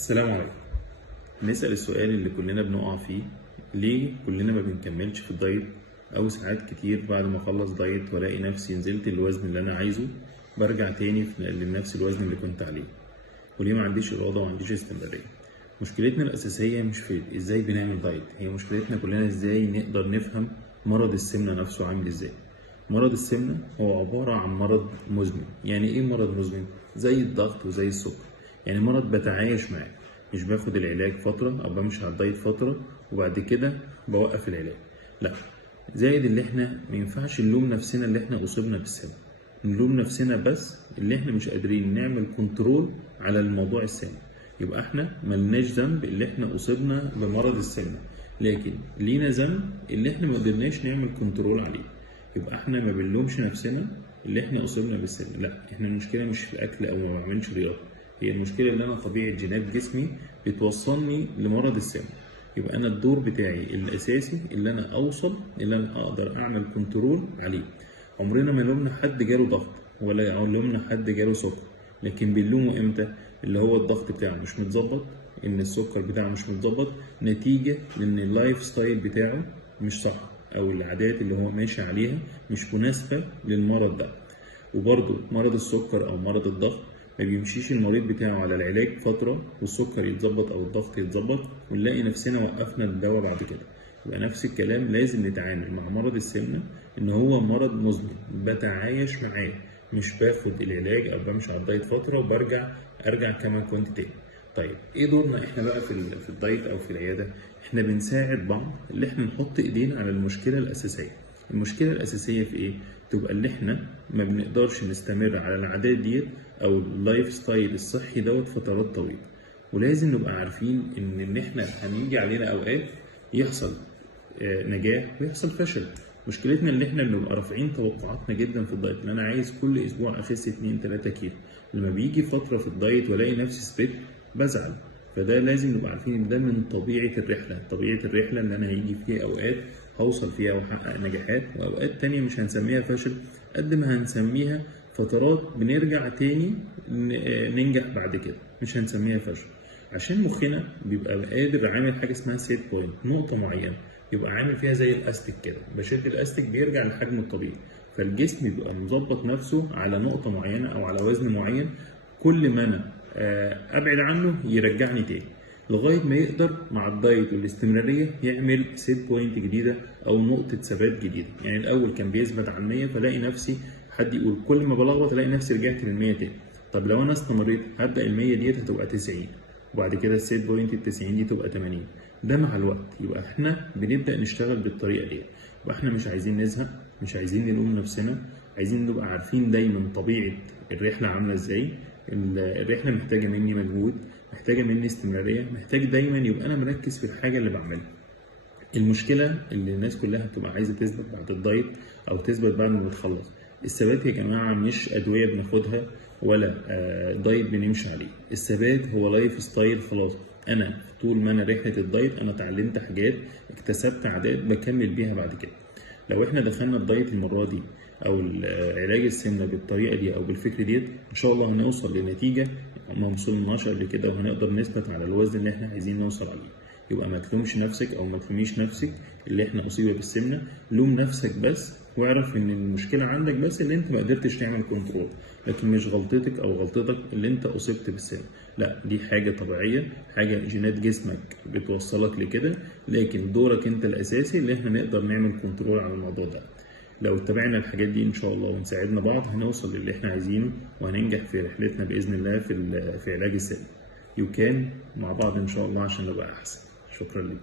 السلام عليكم. نسأل السؤال اللي كلنا بنقع فيه: ليه كلنا ما بنكملش في الدايت؟ أو ساعات كتير بعد ما أخلص دايت وألاقي نفسي نزلت الوزن اللي أنا عايزه برجع تاني لنفس الوزن اللي كنت عليه، وليه ما عنديش إرادة وما عنديش استمرارية؟ مشكلتنا الأساسية مش في إزاي بنعمل دايت، هي مشكلتنا كلنا إزاي نقدر نفهم مرض السمنة نفسه عامل إزاي. مرض السمنة هو عبارة عن مرض مزمن. يعني إيه مرض مزمن؟ زي الضغط وزي السكر، يعني مرض بتعايش معاه، مش باخد العلاج فترة أو بمشي على الدايت فترة وبعد كده بوقف العلاج، لا. زائد اللي احنا مينفعش نلوم نفسنا اللي احنا أصبنا بالسمنة، نلوم نفسنا بس اللي احنا مش قادرين نعمل كنترول على الموضوع السمنة. يبقى احنا ملناش ذنب اللي احنا أصبنا بمرض السمنة، لكن لينا ذنب اللي احنا ما قدرناش نعمل كنترول عليه. يبقى احنا ما بنلومش نفسنا اللي احنا أصبنا بالسمنة، لا، احنا المشكلة مش في الأكل أو ما بعملش رياضة، هي المشكلة اللي أنا طبيعة جينات جسمي بتوصلني لمرض السمنة. يبقى أنا الدور بتاعي الأساسي اللي أنا أوصل، اللي أنا أقدر أعمل كنترول عليه. عمرنا ما لومنا حد جاله ضغط ولا لومنا حد جاله سكر، لكن بنلومه إمتى؟ اللي هو الضغط بتاعه مش متظبط، إن السكر بتاعه مش متظبط، نتيجة لأن اللايف ستايل بتاعه مش صح، أو العادات اللي هو ماشي عليها مش مناسبة للمرض ده. وبرضه مرض السكر أو مرض الضغط ما بيمشيش المريض بتاعه على العلاج فترة والسكر يتظبط أو الضغط يتظبط ونلاقي نفسنا وقفنا الدواء بعد كده. يبقى نفس الكلام لازم نتعامل مع مرض السمنة إن هو مرض مزمن بتعايش معاه، مش باخد العلاج أو بمشي على الدايت فترة أرجع كما كنت تاني. طيب ايه دورنا احنا بقى في الدايت او في العياده؟ احنا بنساعد بعض اللي احنا نحط ايدينا على المشكله الاساسيه. المشكله الاساسيه في ايه؟ تبقى اللي احنا ما بنقدرش نستمر على العادات ديت او اللايف ستايل الصحي دوت فترات طويله. ولازم نبقى عارفين ان احنا هنيجي علينا اوقات يحصل نجاح ويحصل فشل. مشكلتنا ان احنا بنبقى رافعين توقعاتنا جدا في الدايت، ان انا عايز كل اسبوع اخس 2-3 كيلو. لما بيجي فتره في الدايت والاقي نفسي سبيت بزعل. فده لازم نبقى عارفين ان ده من طبيعه الرحله، ان انا هيجي فيه اوقات هوصل فيها واحقق نجاحات، واوقات تانية مش هنسميها فشل قد ما هنسميها فترات بنرجع تاني ننجح بعد كده، مش هنسميها فشل. عشان مخنا بيبقى قادر عامل حاجه اسمها سيت بوينت، نقطه معينه يبقى عامل فيها زي الاستيك كده، بشد الاستيك بيرجع لحجمه الطبيعي. فالجسم بيبقى مظبط نفسه على نقطه معينه او على وزن معين، كل ما انا ابعد عنه يرجعني تاني، لغايه ما يقدر مع الدايت والاستمراريه يعمل سيت بوينت جديده او نقطه ثبات جديده. يعني الاول كان بيثبت على 100 فلاقي نفسي حد يقول كل ما بلخبط الاقي نفسي رجعت لل 100 تاني. طب لو انا استمريت هبدا ال 100 ديت هتبقى 90، وبعد كده السيت بوينت ال 90 دي تبقى 80. ده مع الوقت. يبقى احنا بنبدا نشتغل بالطريقه دي. يبقى احنا مش عايزين نزهق، مش عايزين نلوم نفسنا، عايزين نبقى عارفين دايما طبيعه الرحله عامله ازاي. الرحله محتاجه مني مجهود، محتاجه مني استمراريه، محتاج دايما يبقى انا مركز في الحاجه اللي بعملها. المشكله اللي الناس كلها بتبقى عايزه تثبت بعد الدايت او تثبت بعد ما بتخلص. الثبات يا جماعه مش ادويه بناخدها ولا دايت بنمشي عليه. الثبات هو لايف ستايل. خلاص انا طول ما انا رحله الدايت انا اتعلمت حاجات، اكتسبت عادات بكمل بيها بعد كده. لو احنا دخلنا الدايت المره دي او علاج السمنه بالطريقه دي او بالفكر ديت، ان شاء الله هنوصل لنتيجه ما وصلناش قبل كده، وهنقدر نثبت على الوزن اللي احنا عايزين نوصل عليه. يبقى ما تلومش نفسك او ما تلوميش نفسك اللي احنا اصيبه بالسمنه، لوم نفسك بس واعرف ان المشكله عندك بس اللي انت ما قدرتش تعمل كنترول، لكن مش غلطتك او غلطتك اللي انت اصبت بالسمنه، لا، دي حاجه طبيعيه، حاجه جينات جسمك بتوصلك لكده، لكن دورك انت الاساسي اللي احنا نقدر نعمل كنترول على الموضوع ده. لو اتبعنا الحاجات دي ان شاء الله ونساعدنا بعض هنوصل للي احنا عايزينه وهننجح في رحلتنا باذن الله في علاج السمنه. يو كان مع بعض ان شاء الله عشان نبقى احسن. شكرا لكم.